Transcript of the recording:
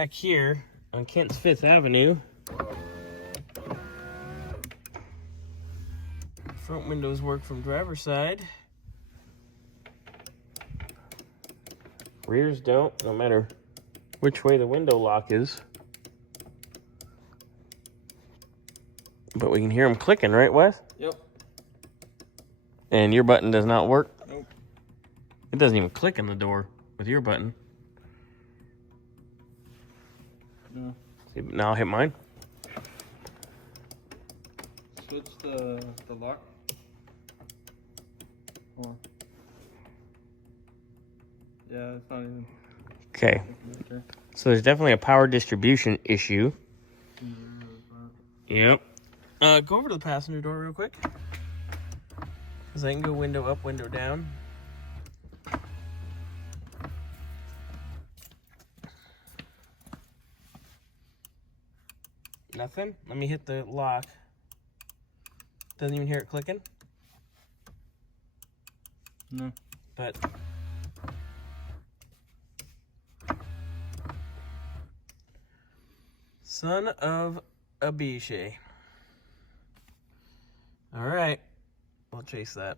Back here on Kent's 5th Avenue. Front windows work from driver's side. Rears don't, no matter which way the window lock is. But we can hear them clicking, right, Wes? Yep. And your button does not work? Nope. It doesn't even click in the door with your button. No. See, now I'll hit mine. Switch the lock. Or yeah, it's not even. Okay. So there's definitely a power distribution issue. Yep. Go over to the passenger door real quick. Because I can go window up, window down. Nothing? Let me hit the lock. Doesn't even hear it clicking? No. But son of a biche. All right, we'll chase that.